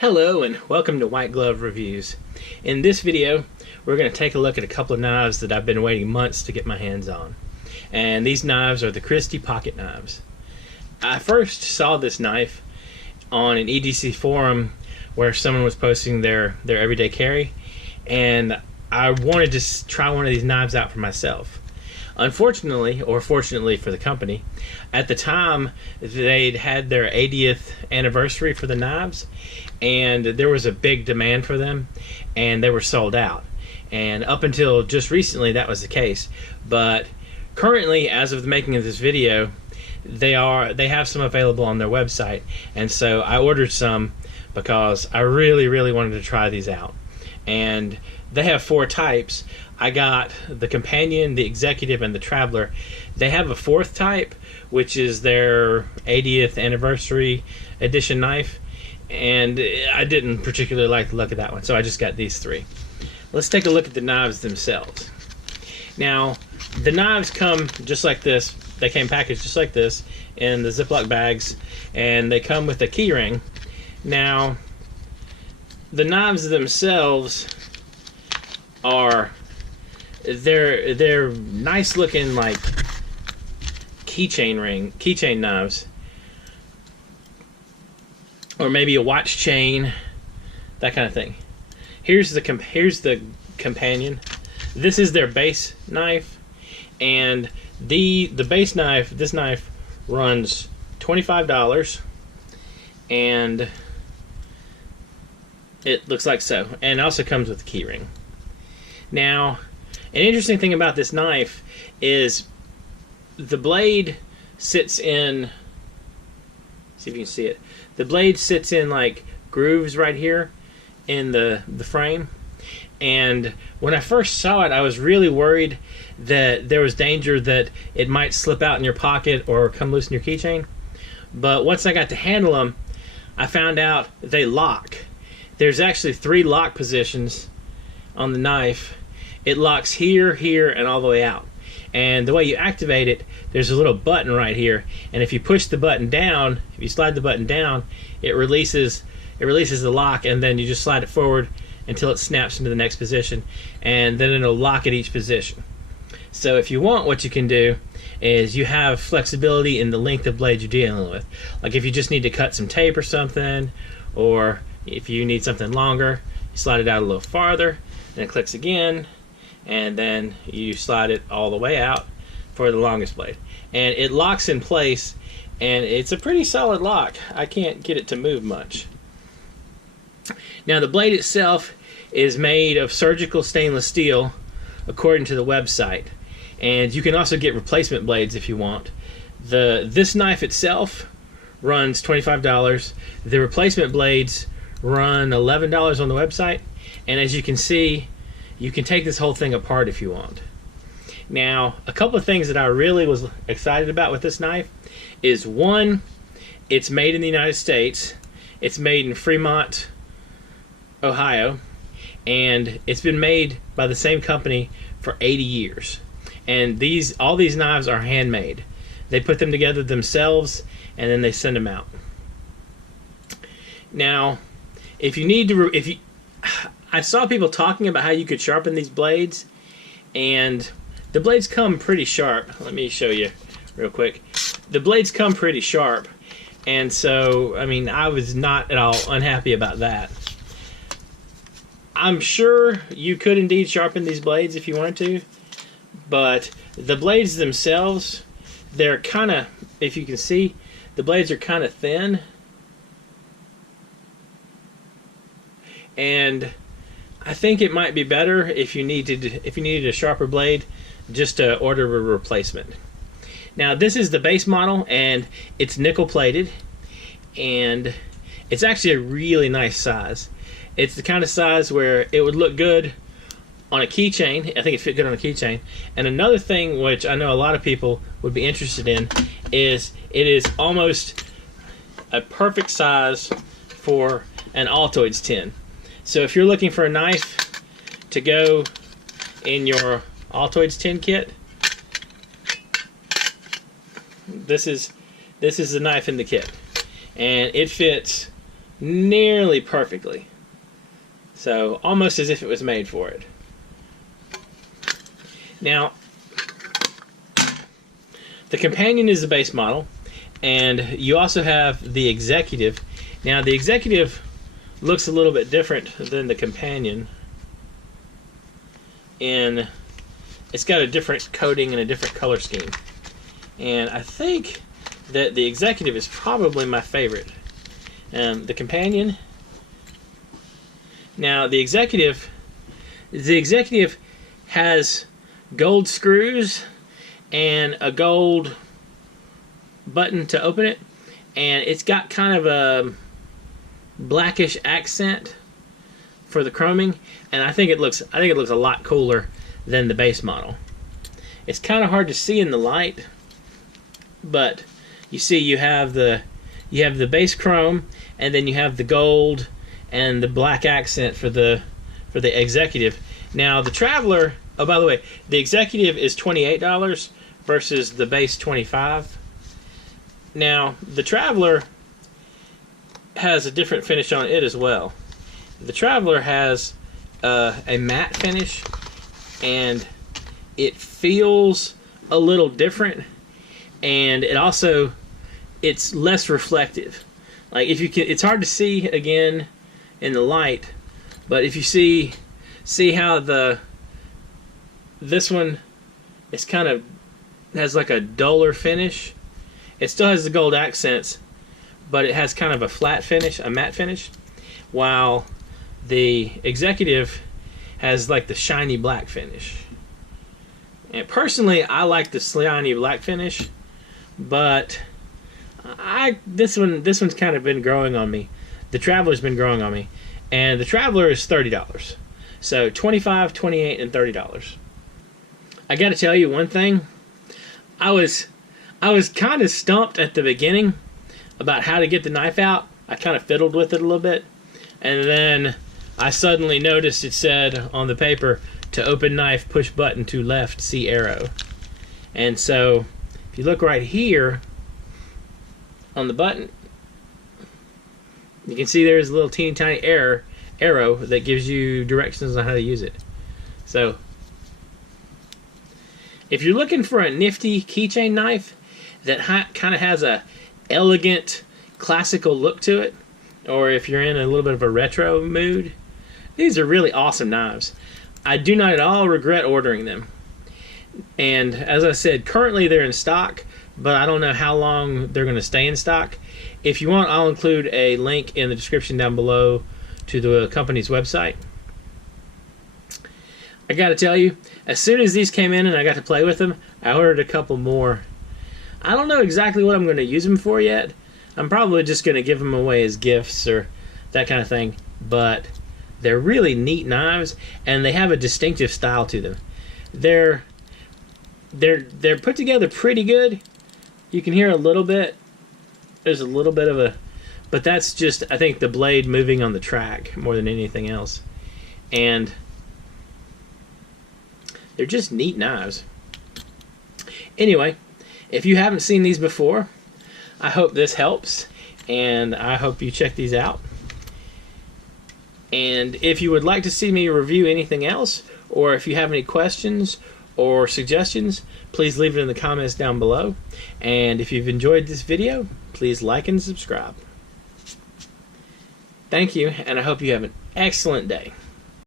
Hello and welcome to White Glove Reviews. In this video, we're going to take a look at a couple of knives that I've been waiting months to get my hands on. And these knives are the Christy pocket knives. I first saw this knife on an EDC forum where someone was posting their everyday carry, and I wanted to try one of these knives out for myself. Unfortunately, or fortunately for the company, at the time they'd had their 80th anniversary for the knives, and there was a big demand for them, and they were sold out. And up until just recently that was the case. But currently, as of the making of this video, they have some available on their website, and so I ordered some because I really wanted to try these out. And they have 4 types. I got the Companion, the Executive, and the Traveler. They have a 4th type, which is their 80th anniversary edition knife, and I didn't particularly like the look of that one, so I just got these 3. Let's take a look at the knives themselves. Now, the knives come just like this. They came packaged just like this in the Ziploc bags, and they come with a key ring. Now, the knives themselves are they're nice looking, like keychain knives, or maybe a watch chain, that kind of thing. Here's the Companion. This is their base knife, and the base knife, this knife runs $25, and it looks like so, and it also comes with a key ring. Now, an interesting thing about this knife is the blade sits in, see if you can see it, the blade sits in like grooves right here in the frame. And when I first saw it, I was really worried that there was danger that it might slip out in your pocket or come loose in your keychain. But once I got to handle them, I found out they lock. There's actually 3 lock positions on the knife. It locks here, here, and all the way out. And the way you activate it, there's a little button right here, and if you push the button down, if you slide the button down, it releases the lock, and then you just slide it forward until it snaps into the next position, and then it'll lock at each position. So if you want, what you can do is you have flexibility in the length of blade you're dealing with. Like if you just need to cut some tape or something, or if you need something longer, you slide it out a little farther, and it clicks again, and then you slide it all the way out for the longest blade. And it locks in place, and it's a pretty solid lock. I can't get it to move much. Now, the blade itself is made of surgical stainless steel, according to the website. And you can also get replacement blades if you want. This knife itself runs $25. The replacement blades run $11 on the website. And as you can see, you can take this whole thing apart if you want. Now, a couple of things that I really was excited about with this knife is, one, it's made in the United States. It's made in Fremont, Ohio, and it's been made by the same company for 80 years. And all these knives are handmade. They put them together themselves, and then they send them out. Now, I saw people talking about how you could sharpen these blades, and the blades come pretty sharp. Let me show you real quick. The blades come pretty sharp, and so, I mean, I was not at all unhappy about that. I'm sure you could indeed sharpen these blades if you wanted to, but the blades themselves, they're kind of, if you can see, the blades are kind of thin, and I think it might be better if you needed a sharper blade, just to order a replacement. Now, this is the base model, and it's nickel plated, and it's actually a really nice size. It's the kind of size where it would look good on a keychain. I think it fit good on a keychain. And another thing which I know a lot of people would be interested in is it is almost a perfect size for an Altoids tin. So if you're looking for a knife to go in your Altoids tin kit, this is the knife in the kit, and it fits nearly perfectly. So almost as if it was made for it. Now, the Companion is the base model, and you also have the Executive. Now, the Executive looks a little bit different than the Companion. And it's got a different coating and a different color scheme. And I think that the Executive is probably my favorite. The Companion. Now, the Executive has gold screws and a gold button to open it, and it's got kind of a blackish accent for the chroming, and I think it looks a lot cooler than the base model. It's kind of hard to see in the light, but you see you have the base chrome, and then you have the gold and the black accent for the Executive. Now the Traveler, oh, by the way, the Executive is $28 versus the base $25. Now the Traveler has a different finish on it as well. The Traveler has a matte finish, and it feels a little different, and it's less reflective. Like, if you can, it's hard to see again in the light, but if you see how this one is kind of has like a duller finish. It still has the gold accents, but it has kind of a flat finish, a matte finish, while the Executive has like the shiny black finish. And personally, I like the shiny black finish, but this one's kind of been growing on me. The Traveler's been growing on me, and the Traveler is $30. So $25, $28, and $30. I got to tell you one thing. I was kind of stumped at the beginning about how to get the knife out. I kind of fiddled with it a little bit, and then I suddenly noticed it said on the paper, to open knife, push button to left, see arrow. And so if you look right here on the button, you can see there's a little teeny tiny arrow that gives you directions on how to use it. So if you're looking for a nifty keychain knife that kind of has a elegant classical look to it, or if you're in a little bit of a retro mood, these are really awesome knives. I do not at all regret ordering them. And as I said, currently they're in stock, but I don't know how long they're going to stay in stock. If you want, I'll include a link in the description down below to the company's website. I got to tell you, as soon as these came in and I got to play with them, I ordered a couple more. I don't know exactly what I'm going to use them for yet. I'm probably just going to give them away as gifts or that kind of thing. But they're really neat knives, and they have a distinctive style to them. They're put together pretty good. You can hear a little bit. There's a little bit of a, but that's just, I think, the blade moving on the track more than anything else. And they're just neat knives. Anyway, if you haven't seen these before, I hope this helps, and I hope you check these out. And if you would like to see me review anything else, or if you have any questions or suggestions, please leave it in the comments down below. And if you've enjoyed this video, please like and subscribe. Thank you, and I hope you have an excellent day.